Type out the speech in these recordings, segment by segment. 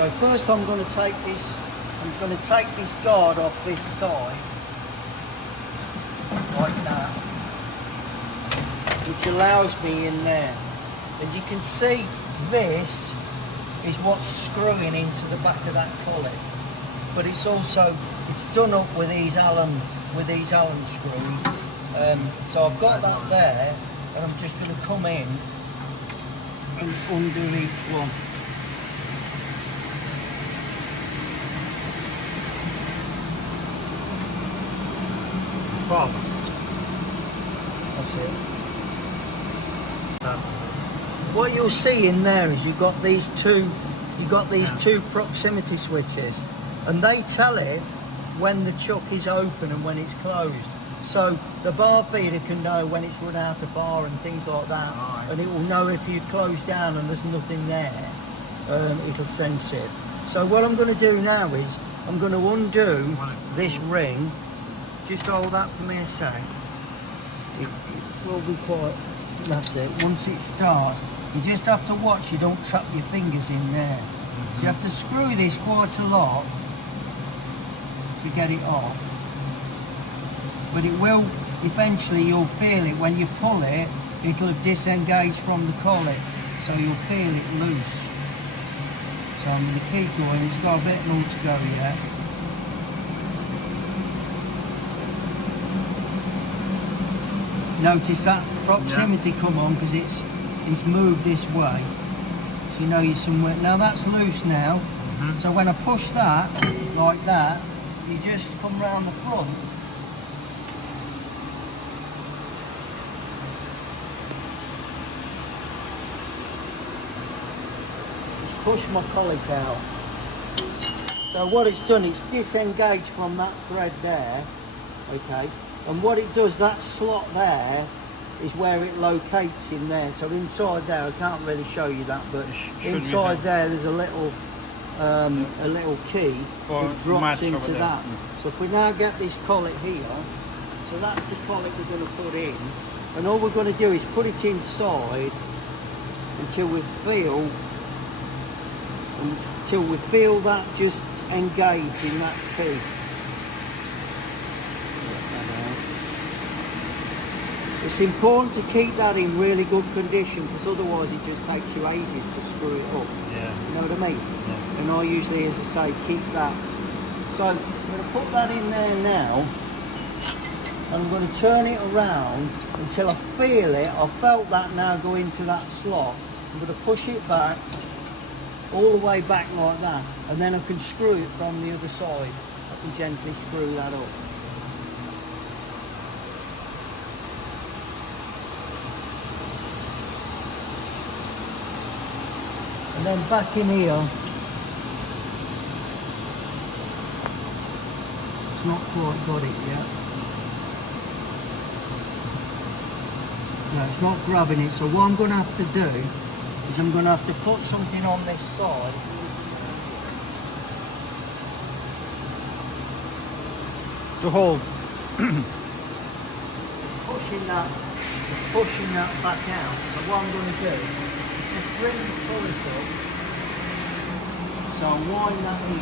So first I'm going to take this guard off this side, like that, which allows me in there. And you can see this is what's screwing into the back of that collet. But it's also, it's done up with these Allen screws. So I've got that there, and I'm just going to come in and undo each one. Box. That's it. What you'll see in there is you've got these two proximity switches, and they tell it when the chuck is open and when it's closed. So the bar feeder can know when it's run out of bar and things like that, right. And it will know if you close down and there's nothing there. It'll sense it. So what I'm going to do now is I'm going to undo this ring. Just hold that for me a sec. It will be quite. That's it. Once it starts, you just have to watch you don't trap your fingers in there. So you have to screw this quite a lot to get it off. But it will, eventually you'll feel it when you pull it, it'll disengage from the collet. So you'll feel it loose. So I'm going to keep going. It's got a bit more to go yet. Notice that proximity come on because it's moved this way. So you know you're somewhere. Now that's loose now. So when I push that, like that, you just come round the front. Just push my collet out. So what it's done, it's disengaged from that thread there. Okay. And what it does, that slot there is where it locates in there. So inside there, I can't really show you that, but inside there there's a little key that drops into that. So if we now get this collet here, so that's the collet we're going to put in, and all we're going to do is put it inside until we feel that just engage in that key. It's important to keep that in really good condition because otherwise it just takes you ages to screw it up. Yeah. You know what I mean? Yeah. And I usually, as I say, keep that. So I'm going to put that in there now. I'm going to turn it around until I feel it. I've felt that now go into that slot. I'm going to push it back, all the way back like that, and then I can screw it from the other side. I can gently screw that up. And then back in here, it's not quite got it yet. No, it's not grabbing it. So what I'm going to have to do is I'm going to have to put something on this side. To hold. pushing that back out. So what I'm going to do, just bring the collet up, so I'll wind that in,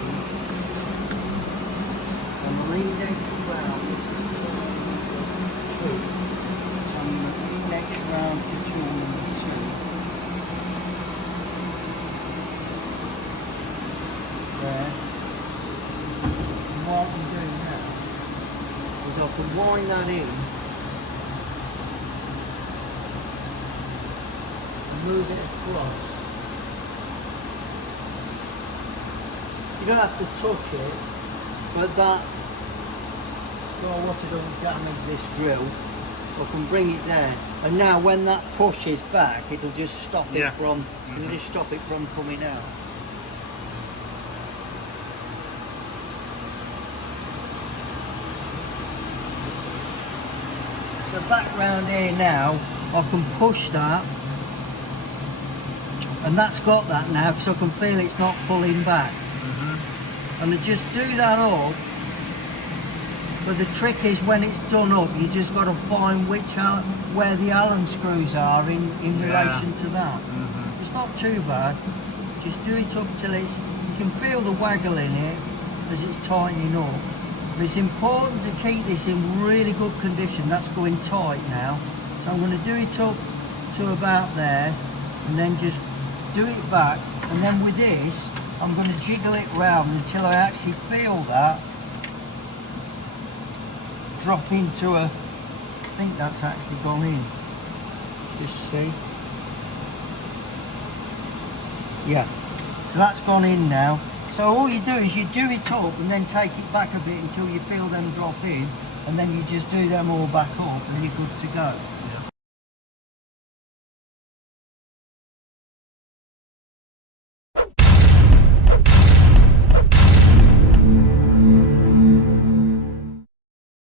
and I'll index around, this is 2, so I'm going to index around to tool number 2. There. And what I can do now, is I can wind that in, move it across. You don't have to touch it, but that, well, what I don't damage this drill, I can bring it there. And now when that pushes back, it'll just stop it from, it'll just stop it from coming out. So back round here now, I can push that. And that's got that now because I can feel it's not pulling back. And I just do that up. But the trick is when it's done up, you just got to find where the Allen screws are in relation to that. It's not too bad. Just do it up till it's, you can feel the waggle in it as it's tightening up. But it's important to keep this in really good condition. That's going tight now. So I'm going to do it up to about there and then just do it back, and then with this I'm going to jiggle it round until I actually feel that drop into a, I think that's actually gone in. Just see. Yeah, so that's gone in now. So all you do is you do it up and then take it back a bit until you feel them drop in, and then you just do them all back up and you're good to go.